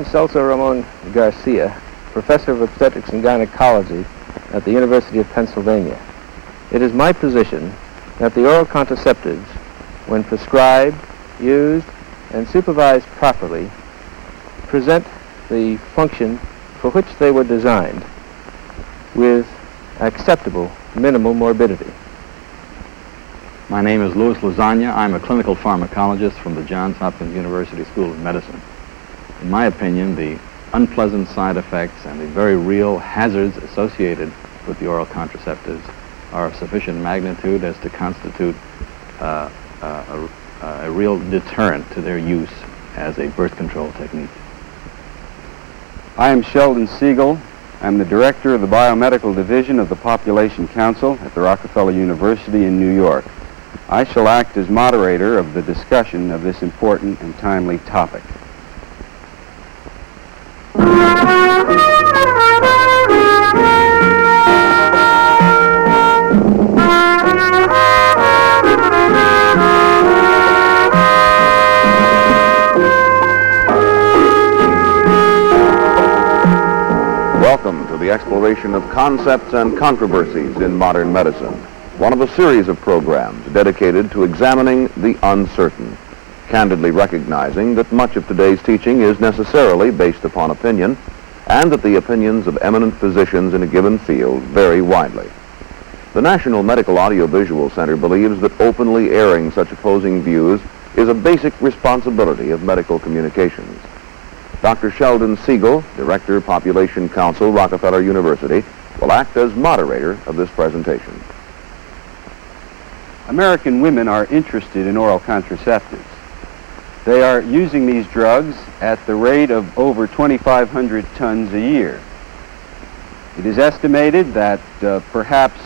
am Celso-Ramon Garcia, professor of obstetrics and gynecology at the University of Pennsylvania. It is my position that the oral contraceptives, when prescribed, used, and supervised properly, present the function for which they were designed with acceptable minimal morbidity. My name is Louis Lasagna. I'm a clinical pharmacologist from the Johns Hopkins University School of Medicine. In my opinion, the unpleasant side effects and the very real hazards associated with the oral contraceptives are of sufficient magnitude as to constitute a real deterrent to their use as a birth control technique. I am Sheldon Segal. I'm the director of the Biomedical Division of the Population Council at the Rockefeller University in New York. I shall act as moderator of the discussion of this important and timely topic. Welcome to the exploration of concepts and controversies in modern medicine, one of a series of programs dedicated to examining the uncertain, candidly recognizing that much of today's teaching is necessarily based upon opinion, and that the opinions of eminent physicians in a given field vary widely. The National Medical Audiovisual Center believes that openly airing such opposing views is a basic responsibility of medical communications. Dr. Sheldon Segal, Director, Population Council, Rockefeller University, will act as moderator of this presentation. American women are interested in oral contraceptives. They are using these drugs at the rate of over 2,500 tons a year. It is estimated that perhaps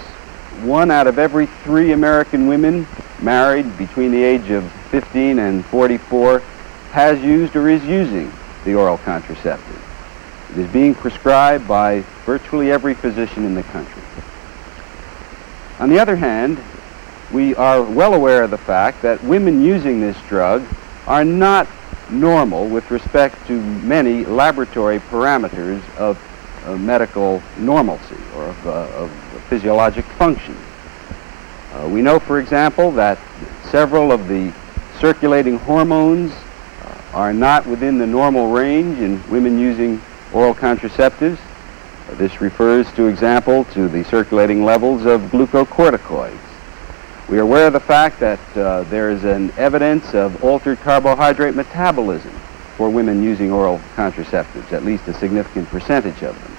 1 out of every 3 American women married between the age of 15 and 44 has used or is using the oral contraceptive. It is being prescribed by virtually every physician in the country. On the other hand, we are well aware of the fact that women using this drug are not normal with respect to many laboratory parameters of medical normalcy or of physiologic function. We know, for example, that several of the circulating hormones are not within the normal range in women using oral contraceptives. This refers, to example, to the circulating levels of glucocorticoids. We are aware of the fact that there is an evidence of altered carbohydrate metabolism for women using oral contraceptives, at least a significant percentage of them.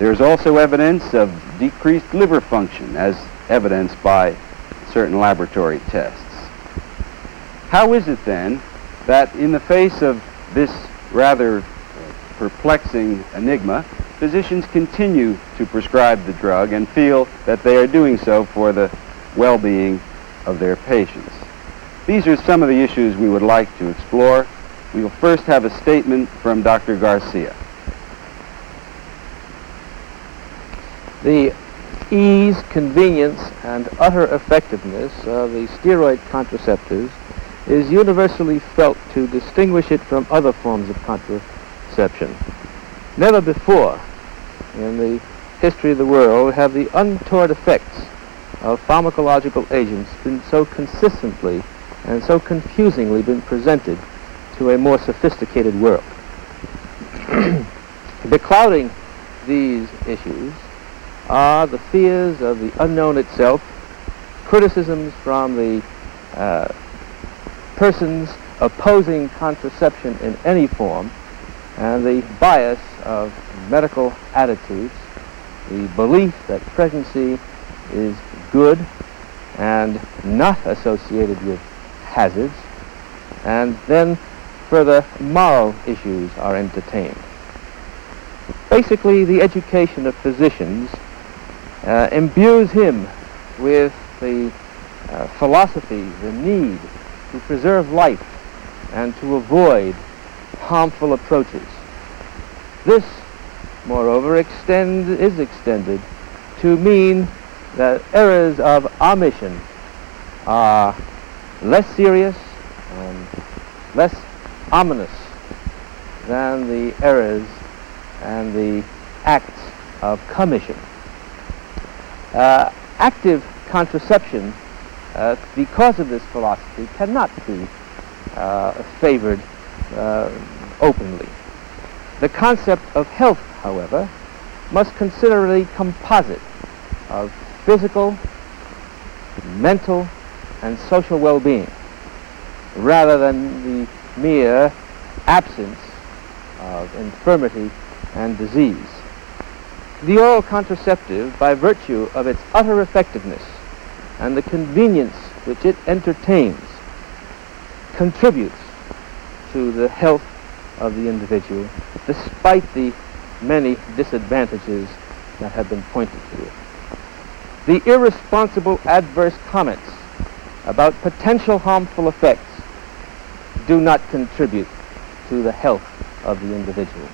There is also evidence of decreased liver function, as evidenced by certain laboratory tests. How is it then that in the face of this rather perplexing enigma, physicians continue to prescribe the drug and feel that they are doing so for the well-being of their patients? These are some of the issues we would like to explore. We will first have a statement from Dr. Garcia. The ease, convenience, and utter effectiveness of the steroid contraceptives is universally felt to distinguish it from other forms of contraception. Never before in the history of the world have the untoward effects of pharmacological agents been so consistently and so confusingly been presented to a more sophisticated world. Beclouding these issues are the fears of the unknown itself, criticisms from the persons opposing contraception in any form, and the bias of medical attitudes, the belief that pregnancy is good and not associated with hazards, and then further moral issues are entertained. Basically, the education of physicians imbues him with the philosophy, the need to preserve life and to avoid harmful approaches. This, moreover, is extended to mean that errors of omission are less serious and less ominous than the errors and the acts of commission. Active contraception, because of this philosophy, cannot be favored openly. The concept of health, however, must consider a composite of physical, mental, and social well-being, rather than the mere absence of infirmity and disease. The oral contraceptive, by virtue of its utter effectiveness and the convenience which it entertains, contributes to the health of the individual, despite the many disadvantages that have been pointed to it. The irresponsible adverse comments about potential harmful effects do not contribute to the health of the individual.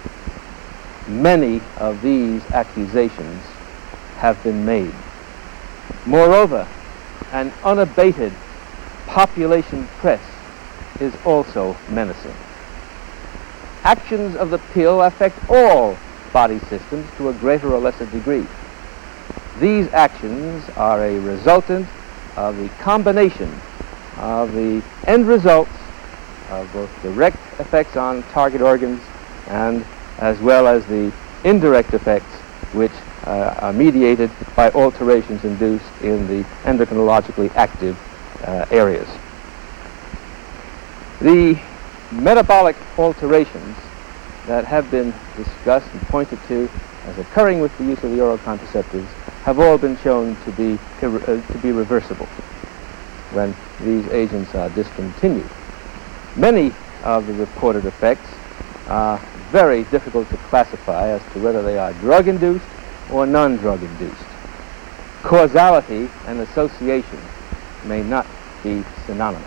Many of these accusations have been made. Moreover, an unabated population press is also menacing. Actions of the pill affect all body systems to a greater or lesser degree. These actions are a resultant of the combination of the end results of both direct effects on target organs and as well as the indirect effects which are mediated by alterations induced in the endocrinologically active areas. The metabolic alterations that have been discussed and pointed to as occurring with the use of the oral contraceptives have all been shown to be reversible when these agents are discontinued. Many of the reported effects are very difficult to classify as to whether they are drug-induced or non-drug-induced. Causality and association may not be synonymous.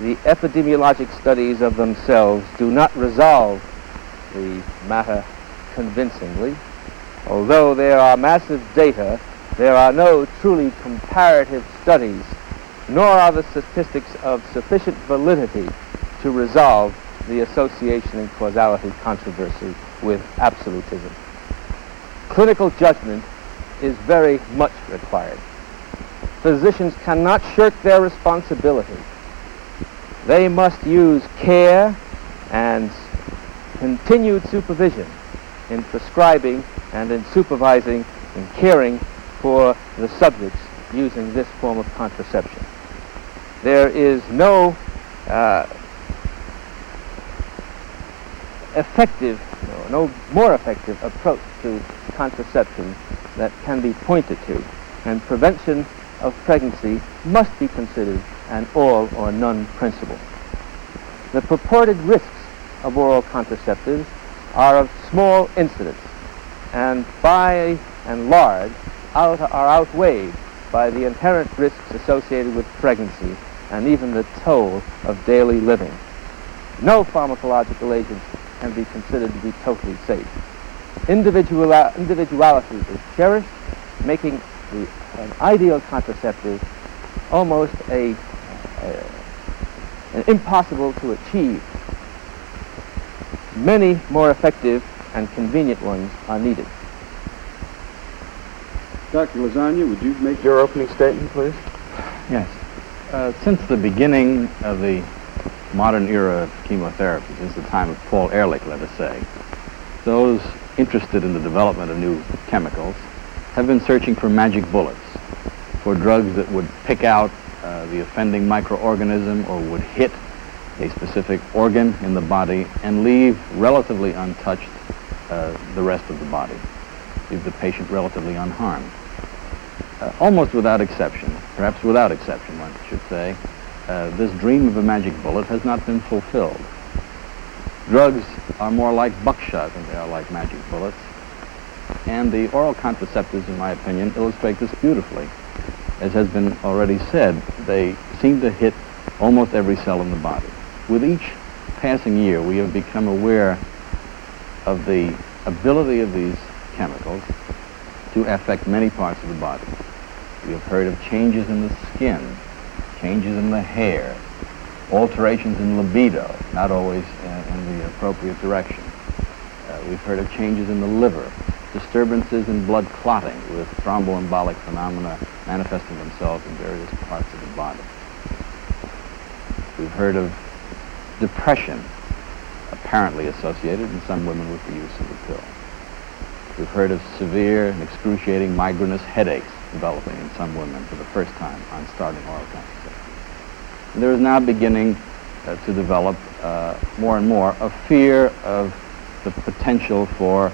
The epidemiologic studies of themselves do not resolve the matter convincingly. Although there are massive data, there are no truly comparative studies, nor are the statistics of sufficient validity to resolve the association and causality controversy with absolutism. Clinical judgment is very much required. Physicians cannot shirk their responsibility. They must use care and continued supervision in prescribing and in supervising and caring for the subjects using this form of contraception. There is no no more effective approach to contraception that can be pointed to, and prevention of pregnancy must be considered an all or none principle. The purported risks of oral contraceptives are of small incidence, and by and large are outweighed by the inherent risks associated with pregnancy and even the toll of daily living. No pharmacological agent can be considered to be totally safe. Individuality is cherished, making an ideal contraceptive almost an impossible to achieve. Many more effective and convenient ones are needed. Dr. Lasagna, would you make your opening statement, please? Yes. Since the beginning of the modern era of chemotherapy, since the time of Paul Ehrlich, let us say, those interested in the development of new chemicals have been searching for magic bullets, for drugs that would pick out the offending microorganism or would hit a specific organ in the body and leave relatively untouched the rest of the body, leave the patient relatively unharmed. Almost without exception, perhaps without exception, one should say, this dream of a magic bullet has not been fulfilled. Drugs are more like buckshot than they are like magic bullets, and the oral contraceptives, in my opinion, illustrate this beautifully. As has been already said, they seem to hit almost every cell in the body. With each passing year, we have become aware of the ability of these chemicals to affect many parts of the body. We have heard of changes in the skin, changes in the hair, alterations in libido, not always in the appropriate direction. We've heard of changes in the liver, disturbances in blood clotting with thrombo-embolic phenomena manifesting themselves in various parts of the body. We've heard of depression apparently associated in some women with the use of the pill. We've heard of severe and excruciating migrainous headaches developing in some women for the first time on starting oral contraception. There is now beginning to develop more and more a fear of the potential for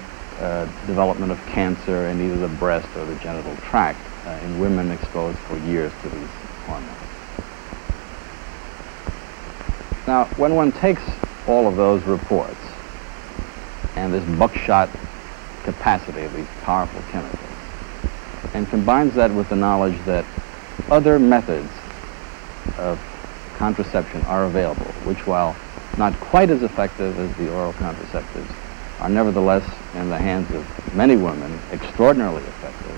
development of cancer in either the breast or the genital tract in women exposed for years to these hormones. Now, when one takes all of those reports and this buckshot capacity of these powerful chemicals and combines that with the knowledge that other methods of contraception are available, which, while not quite as effective as the oral contraceptives, are nevertheless in the hands of many women extraordinarily effective,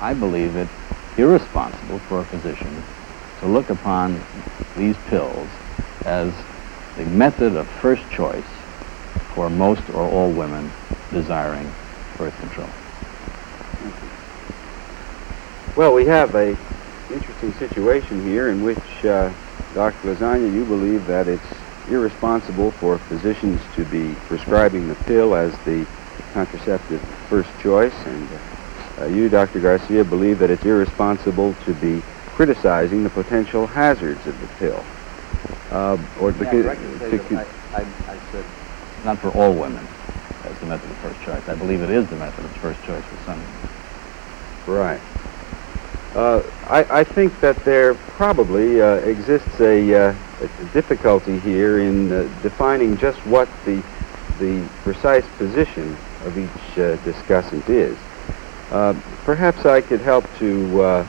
I believe it irresponsible for a physician to look upon these pills as the method of first choice for most or all women desiring birth control. Well, we have an interesting situation here in which, Dr. Lasagna, you believe that it's irresponsible for physicians to be prescribing the pill as the contraceptive first choice, and you, Dr. Garcia, believe that it's irresponsible to be criticizing the potential hazards of the pill. I said not for all women as the method of first choice. I believe it is the method of first choice for some women. Right. I think that there probably exists a difficulty here in defining just what the precise position of each discussant is. Perhaps I could help to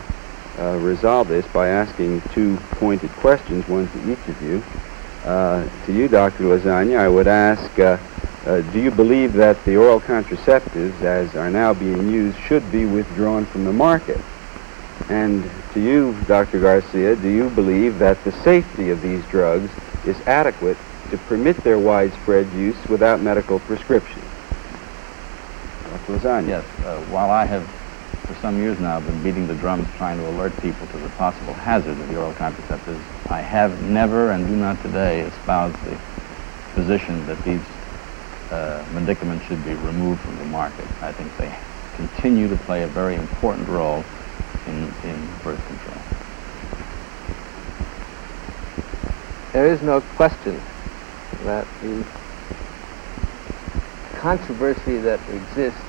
resolve this by asking two pointed questions, one to each of you. To you, Dr. Lasagna, I would ask, do you believe that the oral contraceptives, as are now being used, should be withdrawn from the market? And to you, Dr. Garcia, do you believe that the safety of these drugs is adequate to permit their widespread use without medical prescription? Dr. Lasagna. Yes. While I have, for some years now, been beating the drums trying to alert people to the possible hazards of the oral contraceptives, I have never and do not today espouse the position that these medicaments should be removed from the market. I think they continue to play a very important role in birth control. There is no question that the controversy that exists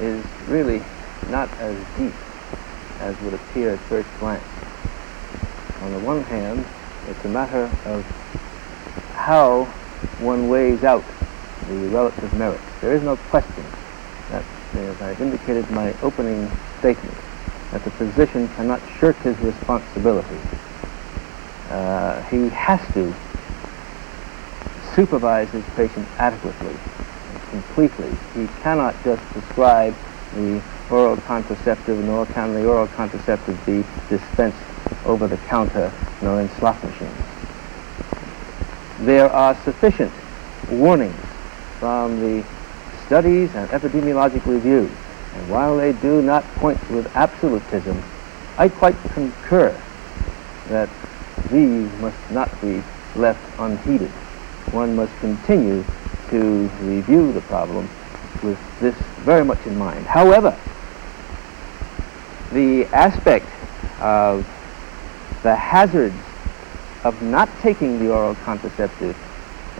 is really not as deep as would appear at first glance. On the one hand, it's a matter of how one weighs out the relative merits. There is no question that, as I've indicated in my opening statement, that the physician cannot shirk his responsibility. He has to supervise his patient adequately and completely. He cannot just prescribe the oral contraceptive, nor can the oral contraceptive be dispensed over the counter, nor in slot machines. There are sufficient warnings from the studies and epidemiologic reviews, and while they do not point with absolutism, I quite concur that these must not be left unheeded. One must continue to review the problem with this very much in mind. However, the aspect of the hazards of not taking the oral contraceptive,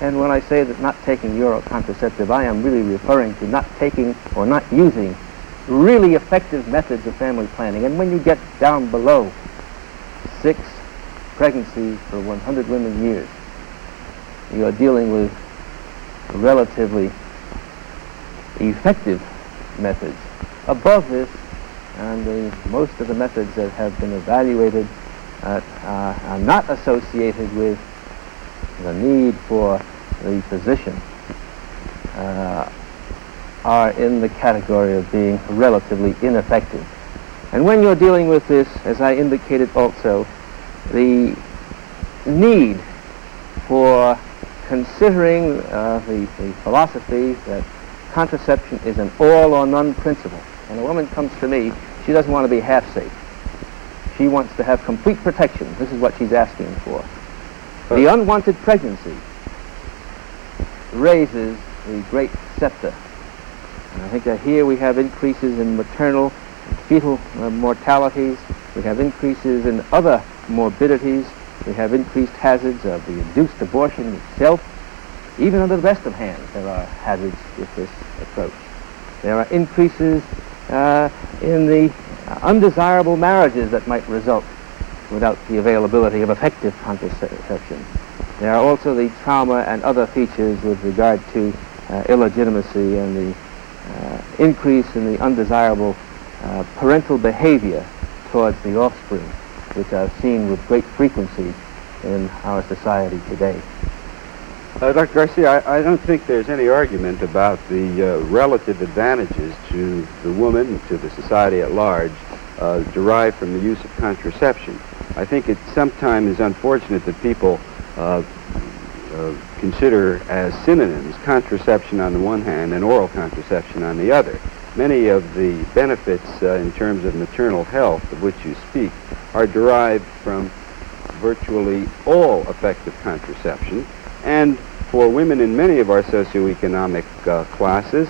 and when I say that not taking the oral contraceptive, I am really referring to not taking or not using really effective methods of family planning. And when you get down below 6 pregnancies for 100 women years, you are dealing with relatively effective methods. Above this, and most of the methods that have been evaluated are not associated with the need for the physician, are in the category of being relatively ineffective. And when you're dealing with this, as I indicated also, the need for considering the philosophy that contraception is an all or none principle. When a woman comes to me, she doesn't want to be half safe. She wants to have complete protection. This is what she's asking for. The unwanted pregnancy raises the great scepter. And I think that here we have increases in maternal and fetal mortalities. We have increases in other morbidities. We have increased hazards of the induced abortion itself. Even under the best of hands, there are hazards with this approach. There are increases in the undesirable marriages that might result without the availability of effective contraception. There are also the trauma and other features with regard to illegitimacy and the increase in the undesirable parental behavior towards the offspring, which are seen with great frequency in our society today. Dr. Garcia, I don't think there's any argument about the relative advantages to the woman and to the society at large derived from the use of contraception. I think it sometimes is unfortunate that people consider as synonyms contraception on the one hand and oral contraception on the other. Many of the benefits in terms of maternal health of which you speak are derived from virtually all effective contraception, and for women in many of our socioeconomic classes,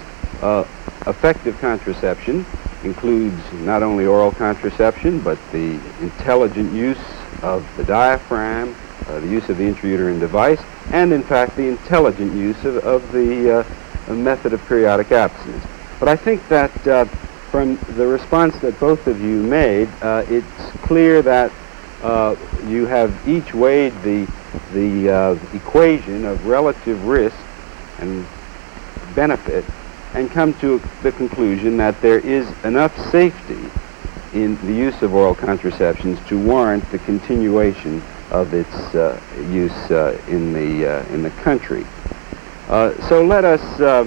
effective contraception includes not only oral contraception, but the intelligent use of the diaphragm, the use of the intrauterine device, and in fact the intelligent use of the method of periodic abstinence. But I think that from the response that both of you made, it's clear that you have each weighed the equation of relative risk and benefit and come to the conclusion that there is enough safety in the use of oral contraceptions to warrant the continuation of its use in the country. So let us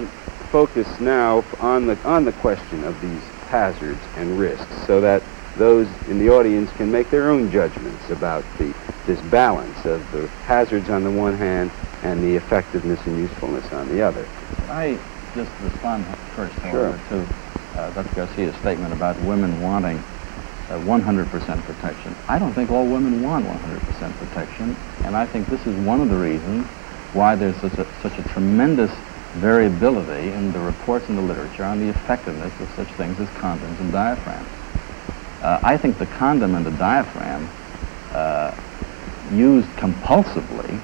focus now on the question of these hazards and risks, so that those in the audience can make their own judgments about this balance of the hazards on the one hand and the effectiveness and usefulness on the other. I just respond first, however, Sure. to Dr. Garcia's statement about women wanting 100% protection. I don't think all women want 100% protection, and I think this is one of the reasons why there's such a tremendous variability in the reports in the literature on the effectiveness of such things as condoms and diaphragms. I think the condom and the diaphragm used compulsively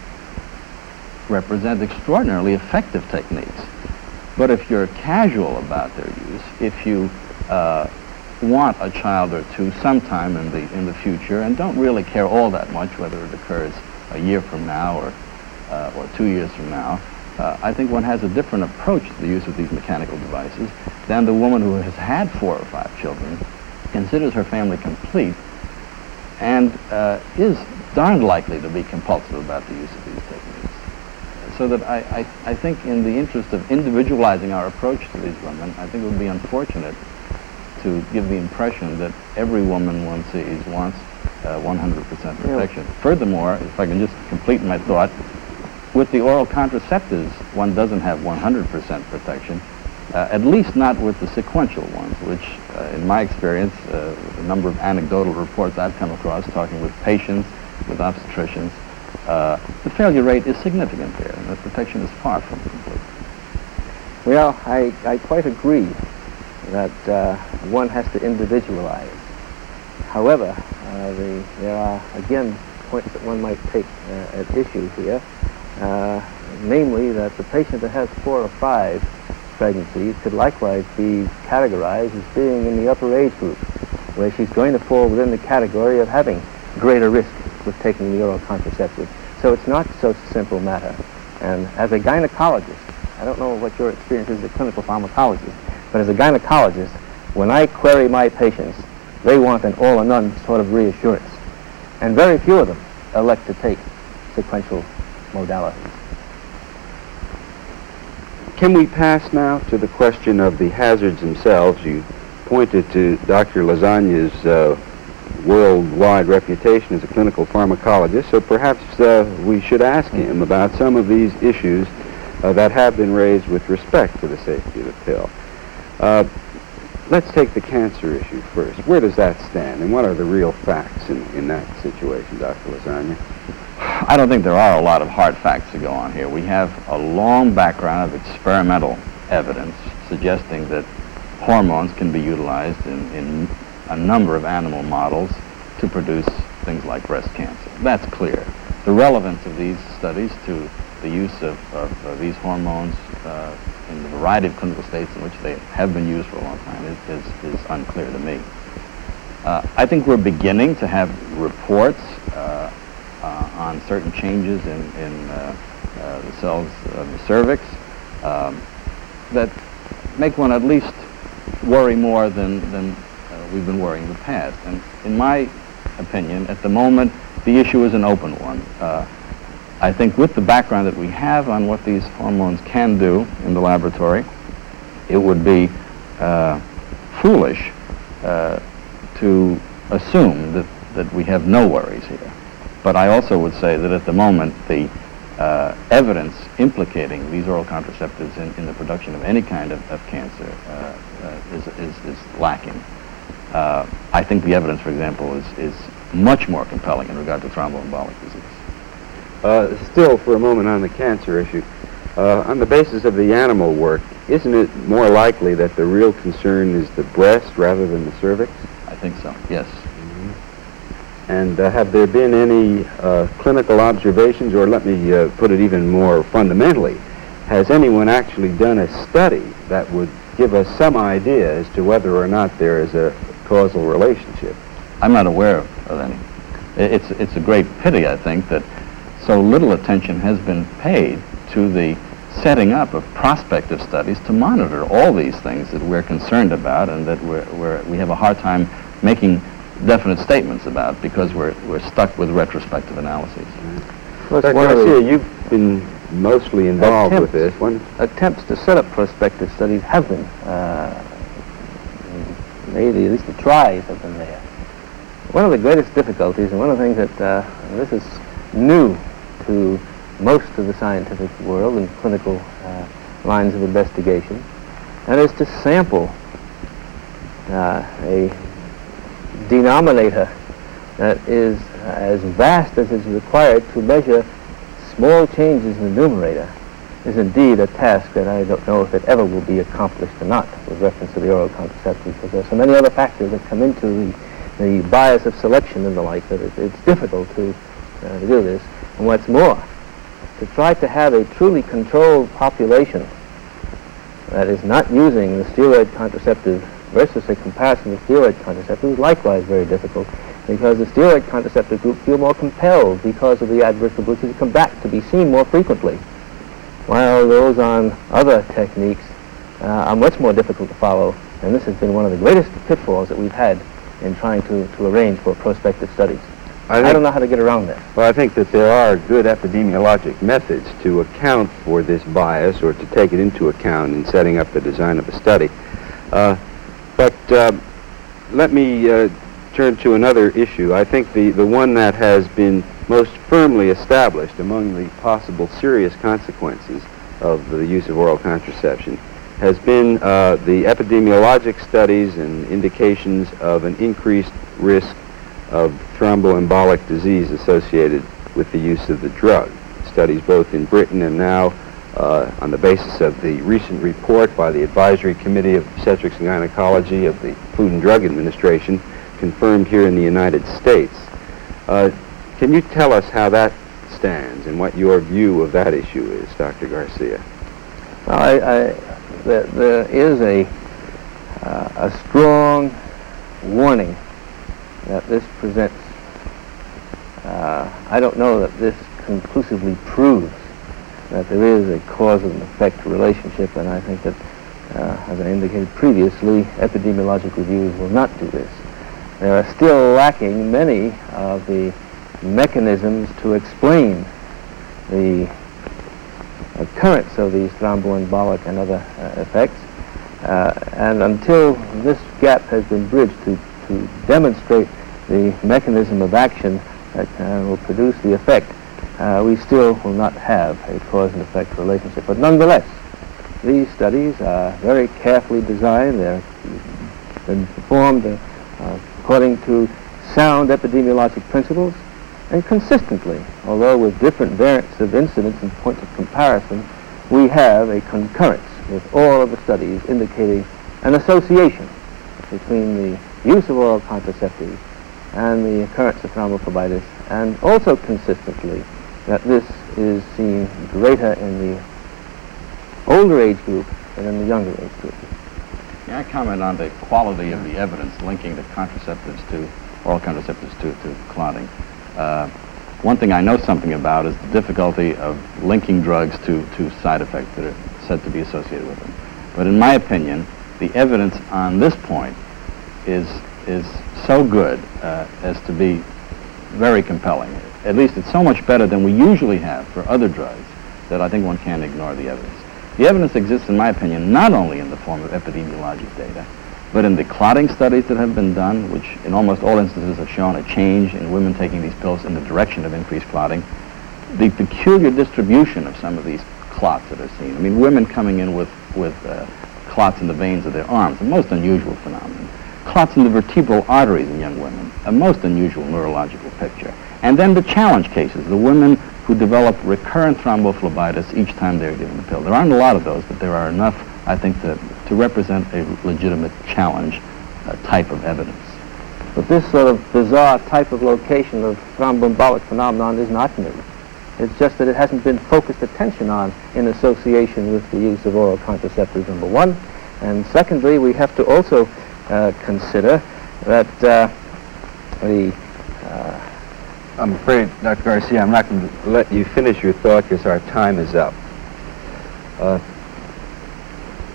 represent extraordinarily effective techniques. But if you're casual about their use, if you want a child or two sometime in the future and don't really care all that much whether it occurs a year from now or 2 years from now, I think one has a different approach to the use of these mechanical devices than the woman who has had 4 or 5 children, considers her family complete, and is darned likely to be compulsive about the use of these techniques. So that I think in the interest of individualizing our approach to these women, I think it would be unfortunate to give the impression that every woman one sees wants 100% protection. Yeah. Furthermore, if I can just complete my thought, with the oral contraceptives, one doesn't have 100% protection, at least not with the sequential ones, which in my experience, the number of anecdotal reports I've come across talking with patients, with obstetricians, the failure rate is significant there, and the protection is far from complete. Well, I quite agree that one has to individualize. However, there are, again, points that one might take at issue here, namely that the patient that has 4 or 5 pregnancies could likewise be categorized as being in the upper age group, where she's going to fall within the category of having greater risk with taking the oral contraceptive. So it's not so simple matter. And as a gynecologist, I don't know what your experience is as a clinical pharmacologist, but as a gynecologist, when I query my patients, they want an all or none sort of reassurance. And very few of them elect to take sequential modalities. Can we pass now to the question of the hazards themselves? You pointed to Dr. Lasagna's worldwide reputation as a clinical pharmacologist, so perhaps we should ask him about some of these issues that have been raised with respect to the safety of the pill. Let's take the cancer issue first. Where does that stand, and what are the real facts in that situation, Dr. Lasagna? I don't think there are a lot of hard facts to go on here. We have a long background of experimental evidence suggesting that hormones can be utilized in a number of animal models to produce things like breast cancer. That's clear. The relevance of these studies to the use of these hormones in the variety of clinical states in which they have been used for a long time is unclear to me. I think we're beginning to have reports on certain changes in the cells of the cervix that make one at least worry more than we've been worrying in the past. And in my opinion, at the moment, the issue is an open one. I think with the background that we have on what these hormones can do in the laboratory, it would be foolish to assume that we have no worries here. But I also would say that at the moment, the evidence implicating these oral contraceptives in the production of any kind of cancer is lacking. I think the evidence, for example, is much more compelling in regard to thrombo-embolic disease. Still, for a moment on the cancer issue, on the basis of the animal work, isn't it more likely that the real concern is the breast rather than the cervix? I think so, yes. And have there been any clinical observations, or let me put it even more fundamentally, has anyone actually done a study that would give us some idea as to whether or not there is a causal relationship? I'm not aware of any. It's a great pity, I think, that so little attention has been paid to the setting up of prospective studies to monitor all these things that we're concerned about and that we have a hard time making definite statements about because we're stuck with retrospective analyses. Dr. Garcia, you've been mostly involved with this. Attempts to set up prospective studies have been made, at least the tries have been there. One of the greatest difficulties, and one of the things that this is new to most of the scientific world and clinical lines of investigation, and is to sample a denominator that is as vast as is required to measure small changes in the numerator is indeed a task that I don't know if it ever will be accomplished or not with reference to the oral contraceptives, because there are so many other factors that come into the bias of selection and the like that it's difficult to do this. And what's more, to try to have a truly controlled population that is not using the steroid contraceptive versus a comparison of steroid contraceptives is likewise very difficult, because the steroid contraceptive group feel more compelled because of the adverse publicity to come back to be seen more frequently, while those on other techniques are much more difficult to follow. And this has been one of the greatest pitfalls that we've had in trying to arrange for prospective studies. I don't know how to get around that. Well, I think that there are good epidemiologic methods to account for this bias or to take it into account in setting up the design of a study. But let me turn to another issue. I think the one that has been most firmly established among the possible serious consequences of the use of oral contraception has been the epidemiologic studies and indications of an increased risk of thrombo-embolic disease associated with the use of the drug. Studies both in Britain and now on the basis of the recent report by the Advisory Committee of Obstetrics and Gynecology of the Food and Drug Administration confirmed here in the United States. Can you tell us how that stands and what your view of that issue is, Dr. Garcia? Well, there is a strong warning that this presents. I don't know that this conclusively proves that there is a cause and effect relationship, and I think that, as I indicated previously, epidemiologic reviews will not do this. There are still lacking many of the mechanisms to explain the occurrence of these thromboembolic and other effects, and until this gap has been bridged to demonstrate the mechanism of action that will produce the effect, we still will not have a cause and effect relationship. But nonetheless, these studies are very carefully designed. They're been performed according to sound epidemiologic principles and consistently, although with different variants of incidence and points of comparison, we have a concurrence with all of the studies indicating an association between the use of oral contraceptives and the occurrence of thrombophlebitis, and also consistently that this is seen greater in the older age group than in the younger age group. May I comment on the quality of the evidence linking the oral contraceptives to clotting? One thing I know something about is the difficulty of linking drugs to side effects that are said to be associated with them. But in my opinion, the evidence on this point is so good as to be very compelling. At least it's so much better than we usually have for other drugs that I think one can't ignore the evidence. The evidence exists, in my opinion, not only in the form of epidemiologic data, but in the clotting studies that have been done, which in almost all instances have shown a change in women taking these pills in the direction of increased clotting. The peculiar distribution of some of these clots that are seen. I mean, women coming in with clots in the veins of their arms, a most unusual phenomenon. Clots in the vertebral arteries in young women, a most unusual neurological picture. And then the challenge cases, the women who develop recurrent thrombophlebitis each time they're given the pill. There aren't a lot of those, but there are enough, I think, to represent a legitimate challenge type of evidence. But this sort of bizarre type of location of thrombo-embolic phenomenon is not new. It's just that it hasn't been focused attention on in association with the use of oral contraceptives, number one. And secondly, we have to also consider that I'm afraid, Dr. Garcia, I'm not going to let you finish your thought because our time is up.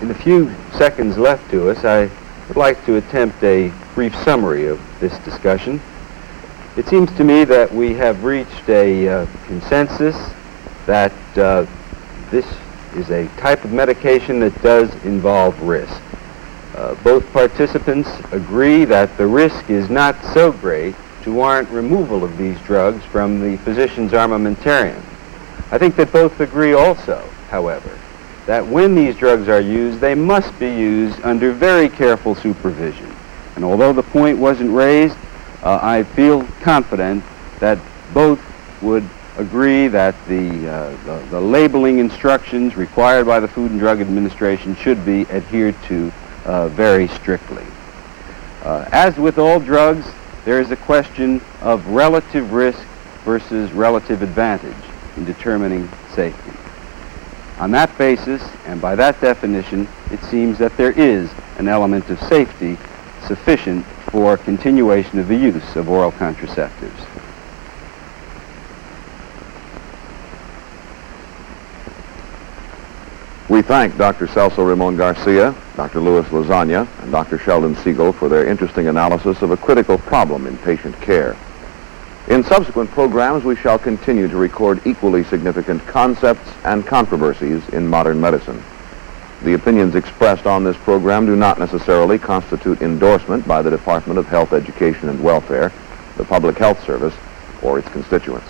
In the few seconds left to us, I would like to attempt a brief summary of this discussion. It seems to me that we have reached a consensus that this is a type of medication that does involve risk. Both participants agree that the risk is not so great to warrant removal of these drugs from the physician's armamentarium. I think that both agree also, however, that when these drugs are used, they must be used under very careful supervision. And although the point wasn't raised, I feel confident that both would agree that the labeling instructions required by the Food and Drug Administration should be adhered to very strictly. As with all drugs, there is a question of relative risk versus relative advantage in determining safety. On that basis, and by that definition, it seems that there is an element of safety sufficient for continuation of the use of oral contraceptives. We thank Dr. Celso-Ramon Garcia, Dr. Louis Lasagna, and Dr. Sheldon Segal for their interesting analysis of a critical problem in patient care. In subsequent programs, we shall continue to record equally significant concepts and controversies in modern medicine. The opinions expressed on this program do not necessarily constitute endorsement by the Department of Health, Education, and Welfare, the Public Health Service, or its constituents.